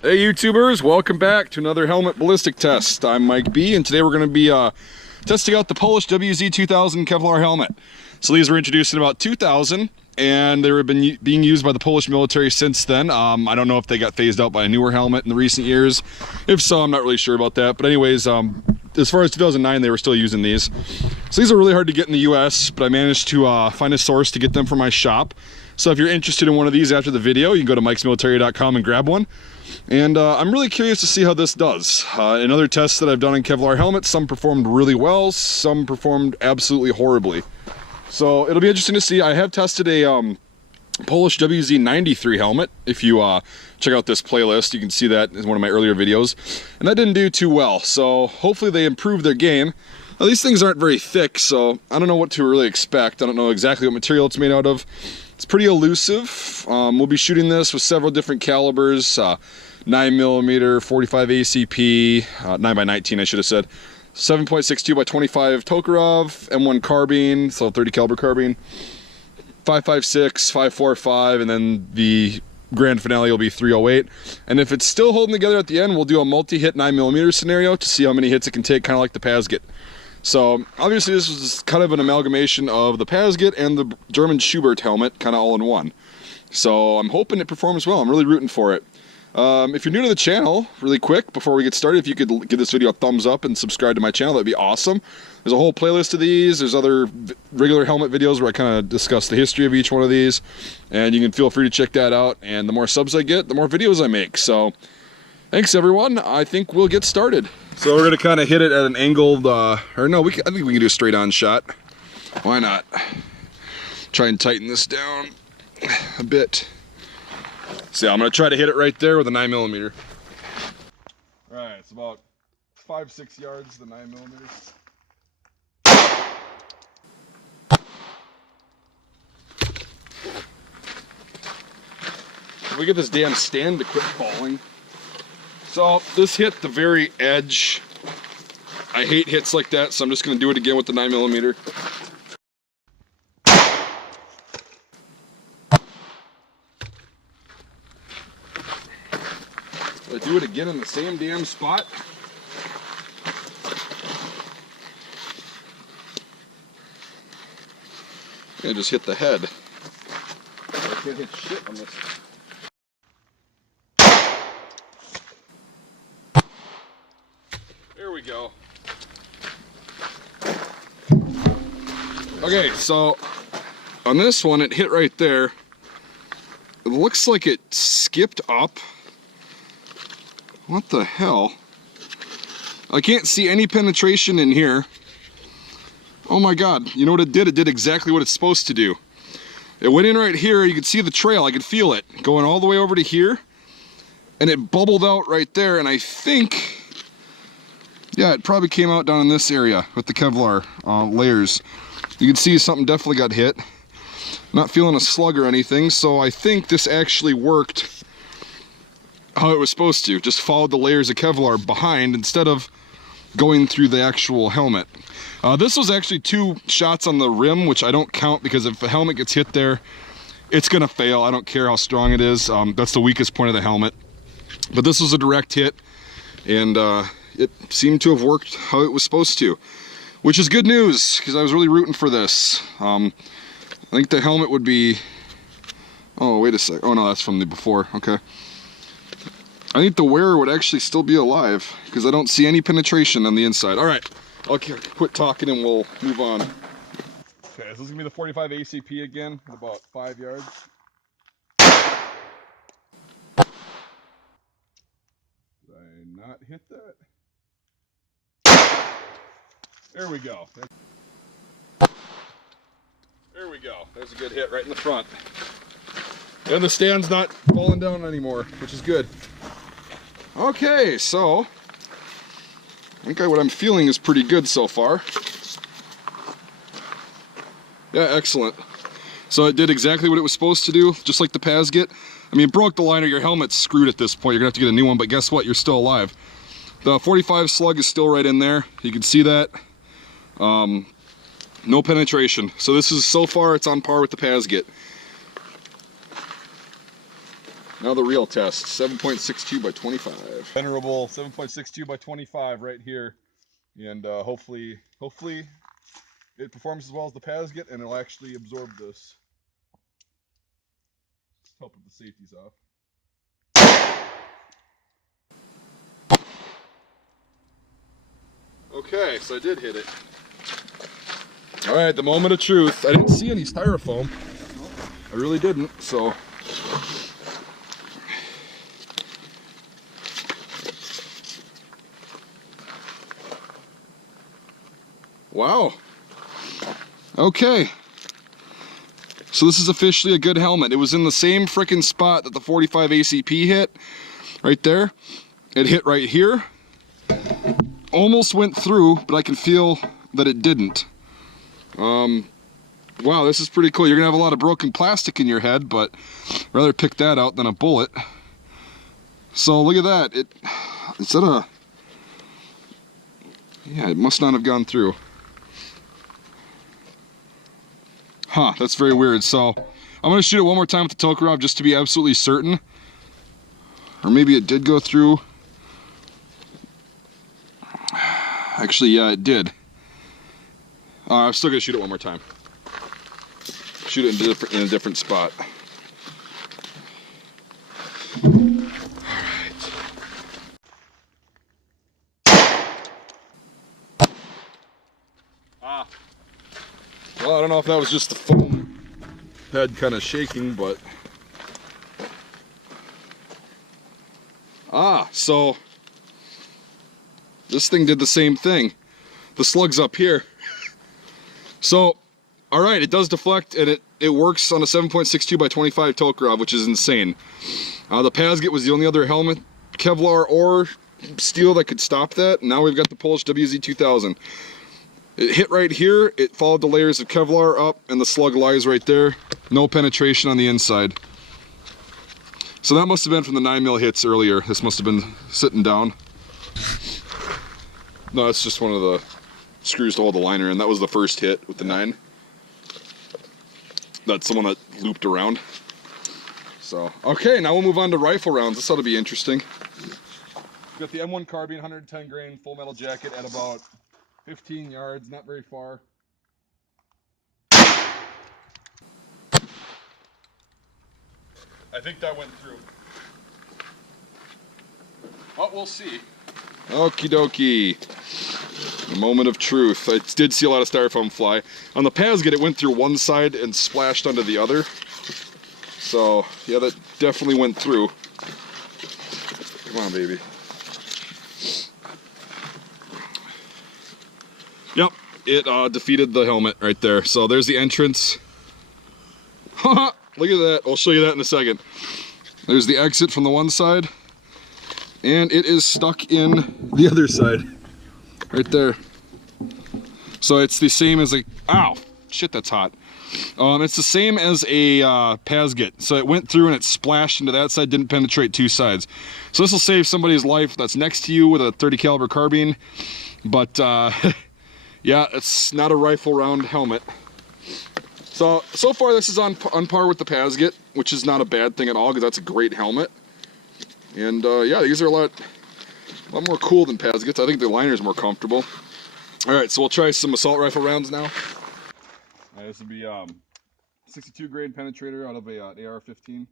Hey YouTubers, welcome back to another helmet ballistic test. I'm Mike B, and today we're going to be testing out the Polish Wz2000 Kevlar helmet. So these were introduced in about 2000, and they have been being used by the Polish military since then. I don't know if they got phased out by a newer helmet in the recent years. If so, I'm not really sure about that. But anyways, as far as 2009, they were still using these. So these are really hard to get in the US, but I managed to find a source to get them for my shop. So if you're interested in one of these after the video, you can go to mikesmilitary.com and grab one. And I'm really curious to see how this does. In other tests that I've done in Kevlar helmets, some performed really well, some performed absolutely horribly. So it'll be interesting to see. I have tested a Polish Wz93 helmet. If you check out this playlist, you can see that in one of my earlier videos. And that didn't do too well, so hopefully they improve their game. Now these things aren't very thick, so I don't know what to really expect. I don't know exactly what material it's made out of. It's pretty elusive. We'll be shooting this with several different calibers, 9mm, 45 ACP, 9x19 I should have said, 7.62 by 25 Tokarev, M1 carbine, so 30 caliber carbine, 5.56, 5.45, and then the grand finale will be 308. And if it's still holding together at the end, we'll do a multi-hit 9mm scenario to see how many hits it can take, kind of like the Pasget. So obviously this was kind of an amalgamation of the Pasget and the German Schubert helmet, kind of all in one. So I'm hoping it performs well. I'm really rooting for it. If you're new to the channel, really quick, before we get started, if you could give this video a thumbs up and subscribe to my channel, that'd be awesome. There's a whole playlist of these. There's other regular helmet videos where I kind of discuss the history of each one of these, and you can feel free to check that out. And the more subs I get, the more videos I make. So thanks everyone. I think we'll get started. So we're gonna kind of hit it at an angled, or no, I think we can do a straight on shot. Why not? Try and tighten this down a bit. So I'm gonna try to hit it right there with a 9mm. Alright, it's about 5-6 yards, the 9mm. If we get this damn stand to quit falling. So this hit the very edge. I hate hits like that, so I'm just gonna do it again with the 9mm. I do it again in the same damn spot. I just hit the head. I can't hit shit on this. There we go. Okay, so on this one it hit right there. It looks like it skipped up. What the hell? I can't see any penetration in here. Oh my god, you know what it did? It did exactly what it's supposed to do. It went in right here, you could see the trail, I could feel it going all the way over to here, and it bubbled out right there, and I think, yeah, it probably came out down in this area with the Kevlar layers. You can see something definitely got hit. Not feeling a slug or anything, so I think this actually worked how it was supposed to. Just followed the layers of Kevlar behind instead of going through the actual helmet. This was actually 2 shots on the rim, which I don't count because if the helmet gets hit there, it's gonna fail. I don't care how strong it is. That's the weakest point of the helmet. But this was a direct hit, and it seemed to have worked how it was supposed to, which is good news because I was really rooting for this. I think the helmet would be, oh wait a sec, oh no, that's from the before, okay. I think the wearer would actually still be alive because I don't see any penetration on the inside. All right, I'll quit talking and we'll move on. Okay, so this is gonna be the 45 ACP again at about 5 yards. Did I not hit that? There we go. There we go. There's a good hit right in the front. And the stand's not falling down anymore, which is good. Okay, so I think what I'm feeling is pretty good so far. Yeah, excellent. So it did exactly what it was supposed to do, just like the Pasget. I mean, it broke the liner, your helmet's screwed at this point, you're gonna have to get a new one, but guess what, you're still alive. The 45 slug is still right in there, you can see that. No penetration. So this is, so far, it's on par with the Pasget. Now the real test, 7.62 by 25. Venerable 7.62 by 25 right here. And hopefully it performs as well as the Pasget and it'll actually absorb this. Let's help with the safeties off. Okay, so I did hit it. All right, the moment of truth. I didn't see any styrofoam. I really didn't, so. Wow. Okay. So this is officially a good helmet. It was in the same frickin' spot that the 45 ACP hit, right there. It hit right here. Almost went through, but I can feel that it didn't. Wow, this is pretty cool. You're gonna have a lot of broken plastic in your head, but I'd rather pick that out than a bullet. So look at that. Instead of, yeah, it must not have gone through. Huh, that's very weird. So I'm gonna shoot it one more time with the Tokarev just to be absolutely certain. Or maybe it did go through. Actually, yeah, it did. I'm still gonna shoot it one more time. Shoot it in a different spot. Alright. Well, I don't know if that was just the foam head kind of shaking, but... So... this thing did the same thing. The slug's up here. So, alright, it does deflect, and it works on a 7.62 by 25 Tokarev, which is insane. The Pasget was the only other helmet, Kevlar or steel, that could stop that. Now we've got the Polish Wz2000. It hit right here, it followed the layers of Kevlar up, and the slug lies right there. No penetration on the inside. So that must have been from the 9mm hits earlier. This must have been sitting down. No, it's just one of the screws to hold the liner in. That was the first hit with the 9. That's the one that looped around. So, okay, now we'll move on to rifle rounds. This ought to be interesting. We've got the M1 carbine, 110 grain, full metal jacket at about 15 yards, not very far. I think that went through. Well, we'll see. Okie dokie. The moment of truth. I did see a lot of styrofoam fly. On the Pasget, it went through one side and splashed onto the other. So, yeah, that definitely went through. Come on, baby. Yep, it defeated the helmet right there. So there's the entrance. Haha, look at that. I'll show you that in a second. There's the exit from the one side. And it is stuck in the other side. Right there. So it's the same as a... Ow! Shit, that's hot. It's the same as a Pasget. So it went through and it splashed into that side, didn't penetrate two sides. So this will save somebody's life that's next to you with a 30 caliber carbine. But yeah, it's not a rifle round helmet. So far this is on par with the Pasget, which is not a bad thing at all because that's a great helmet. And yeah, these are a lot more cool than Pasgets. I think the liner is more comfortable. Alright, so we'll try some assault rifle rounds now. This would be 62 grain penetrator out of a AR-15.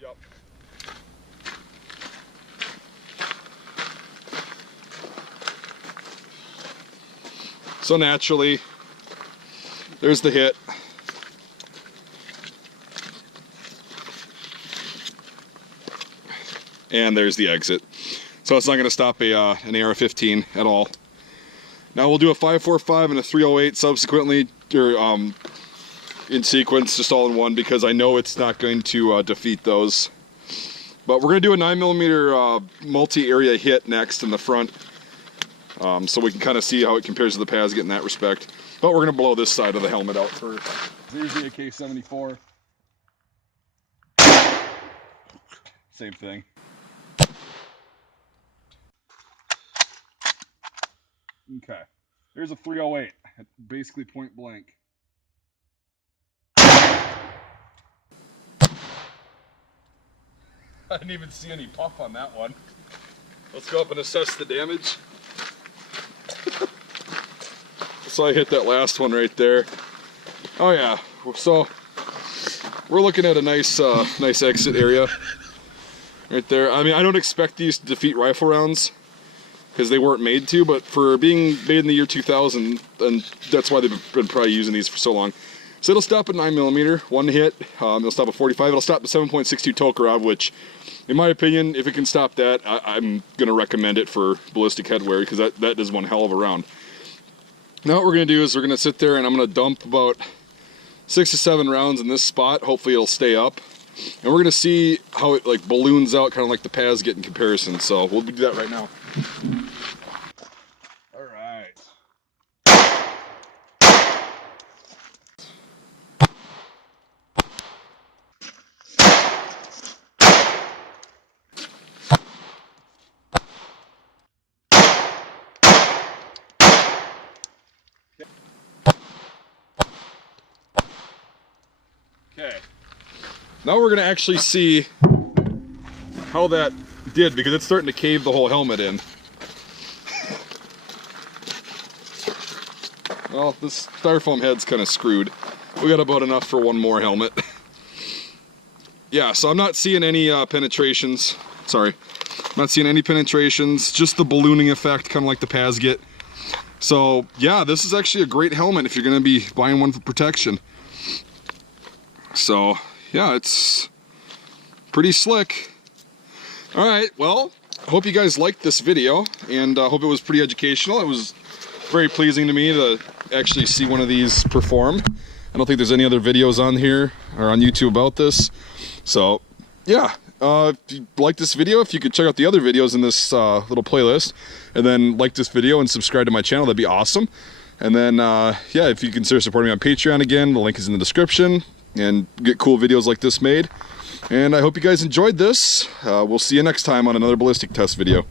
Yep. So naturally, there's the hit. And there's the exit. So it's not going to stop an AR-15 at all. Now we'll do a 5.45 and a 3.08 subsequently, or in sequence, just all in one, because I know it's not going to defeat those. But we're going to do a 9mm multi-area hit next in the front, so we can kind of see how it compares to the Pasget in that respect. But we're going to blow this side of the helmet out first. Here's the AK-74. Same thing. Okay, here's a 308, basically point blank. I didn't even see any puff on that one. Let's go up and assess the damage. So I hit that last one right there. Oh yeah, so we're looking at a nice nice exit area right there. I mean, I don't expect these to defeat rifle rounds because they weren't made to, but for being made in the year 2000, and that's why they've been probably using these for so long. So it'll stop at 9mm, one hit. It'll stop at 45. It'll stop at 7.62 Tokarev, which, in my opinion, if it can stop that, I'm gonna recommend it for ballistic headwear because that is one hell of a round. Now what we're gonna do is we're gonna sit there and I'm gonna dump about 6 to 7 rounds in this spot. Hopefully it'll stay up. And we're gonna see how it like balloons out, kind of like the pads get in comparison. So we'll do that right now. All right. Okay. Now we're gonna actually see how that did, because it's starting to cave the whole helmet in. Well, this styrofoam head's kind of screwed. We got about enough for one more helmet. Yeah, so I'm not seeing any penetrations. Sorry. I'm not seeing any penetrations, just the ballooning effect, kind of like the Paz get. So, yeah, this is actually a great helmet if you're gonna be buying one for protection. So, yeah, it's pretty slick. All right, well, I hope you guys liked this video, and I hope it was pretty educational. It was very pleasing to me to actually see one of these perform. I don't think there's any other videos on here or on YouTube about this. So, yeah, if you like this video, if you could check out the other videos in this little playlist, and then like this video and subscribe to my channel, that'd be awesome. And then, yeah, if you consider supporting me on Patreon again, the link is in the description, and get cool videos like this made. And I hope you guys enjoyed this. We'll see you next time on another ballistic test video.